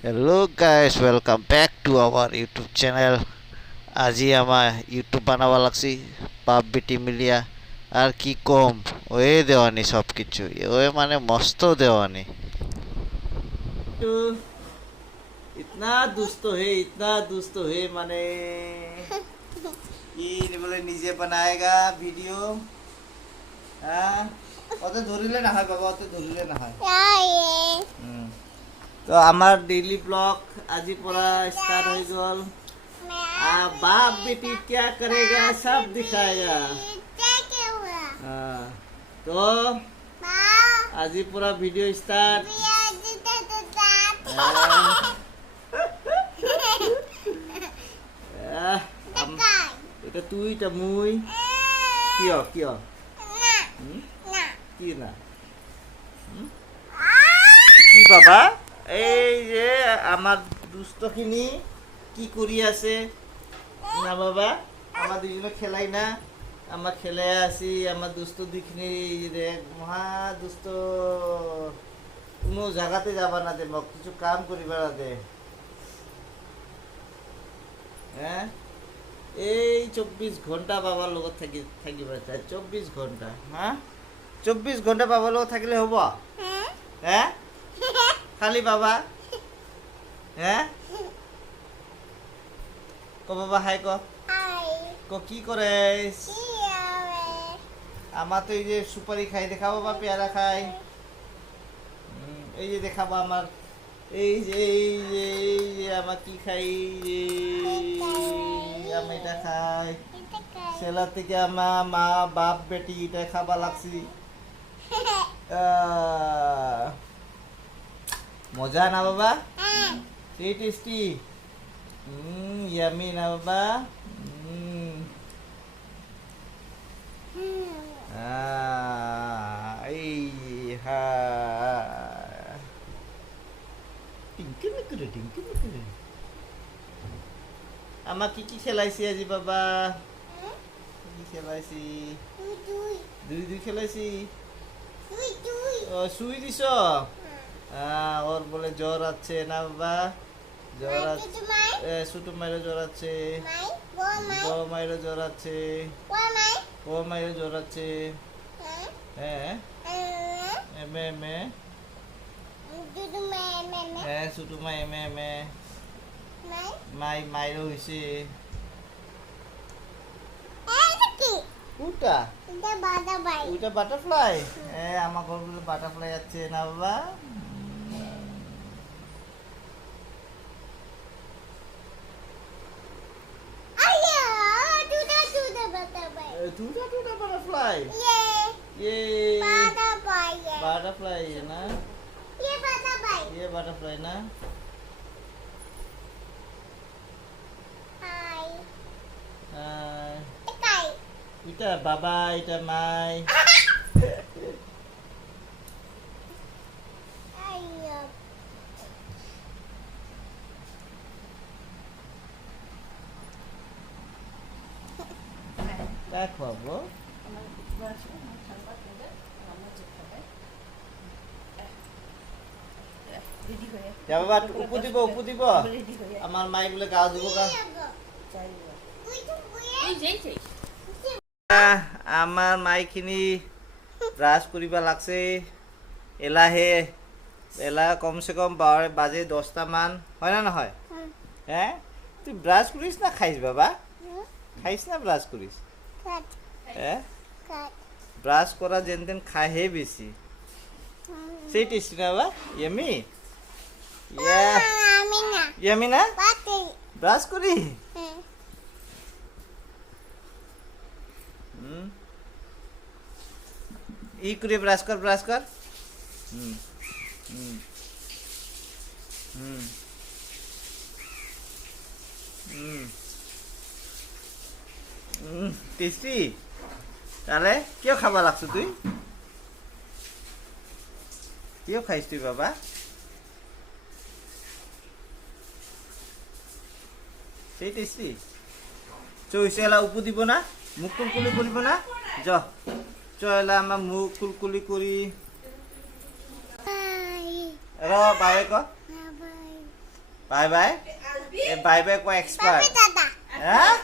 Hello guys, welcome back to our YouTube channel. আজি আমাৰ YouTube বানাবা লাগছি বাপ বেটি মিলিয়া আর কি কম ওয়ে দেওয়ানি সব কিছু ওয়ে মানে মস্ত দেওয়ানি तो इतना दुस्त है माने ये बोले নিজে बनाएगा वीडियो हाँ ওতে ধরিলে না হয় বাবা ওতে ধরিলে না হয় তো আমার ডেইলি ব্লগ আজি পৰা স্টাर्ट हो गल बाप बेटी क्या करेगा सब दिखाएगा तो আজি पूरा वीडियो स्टार्ट এটা তুই এটা মুই কিয় কিয় কি না কি বাবা এই যে আমার দুষ্টখিনি কি করি আছে না বাবা আমার দুজনে খেলাই না আমার খেলে আসি আমার দুষ্ট দিখিনি মহা দুষ্ট কোনো জায়গাতে যাবা না দে মোক কিছু কাম করিবা না দে হ্যাঁ এই 24 ঘন্টা বাবার লগত থাকিবা চাই 24 ঘন্টা হ্যাঁ 24 ঘন্টা বাবার লগত থাকিলে হব হ্যাঁ খালি বাবা হ্যাঁ ক বাবা হাই ক কি করে আমার তো এই যে সুপারি খাই দেখাবো বা পেয়ারা খাই এই যে দেখাবো আমার এই যে আমার কি খাই আমি এটা খাই সেলা থেকে আমার মা বাপ বেটি এটা খাবা লাগছি মজা না বাবা সেই টেস্টি ইয়ামি না বাবা এই হা টিঙ্কি মিকুরে আমার কি খেলাইছি আজি বাবা কি খেলাইছি দুই খেলাইছি শুই দিছ ওর বলে জ্বর আছে না বাবা জ্বর আছে ছোটো মায়েরও জ্বর আছে বড় মায়েরও জ্বর আছে বড় মায়েরও জ্বর আছে হ্যাঁ এমে এমে হ্যাঁ ছোটো মাই এমে এমে মায়েরও হয়েছে ওটা বাটারফ্লাই আমার ঘরগুলো বাটারফ্লাই আছে না বাবা टूटा बटरफ्लाई ये बटरफ्लाई है ना ये बटरफ्लाई ना এটা বাবা এটা মাই কা খাবো বাবা উপু দিব আমার মাই বলে গা দিব গা আমার মাইখিনি ব্রাশ করিবা লাগছে এলা কমসে কম বাজে 10টা মান হয় না নহয় হ্যাঁ তুই ব্রাশ করিস না খাইস বাবা খাইস না ব্রাশ করিস হ্যাঁ ব্রাশ করা যেন খাহে বেশি সেই টেস্টি না বাবা ইয়ামি ইয়ামি না ব্রাশ করি ই করে ব্রাশ কর টেস্টি তাহলে কিয় খাবা লাগছো তুই কিয় খাইছ তুই বাবা সেই টেস্টি চইছেলা উপু দিব না মুখ কুলকুলি করিব না চয়লা আমার মুখ কুলকুলি করি র বাবাই ক বাই বাই, আসবি এ বাই বাই কো এক্সপার্ট, দাদা হ্যাঁ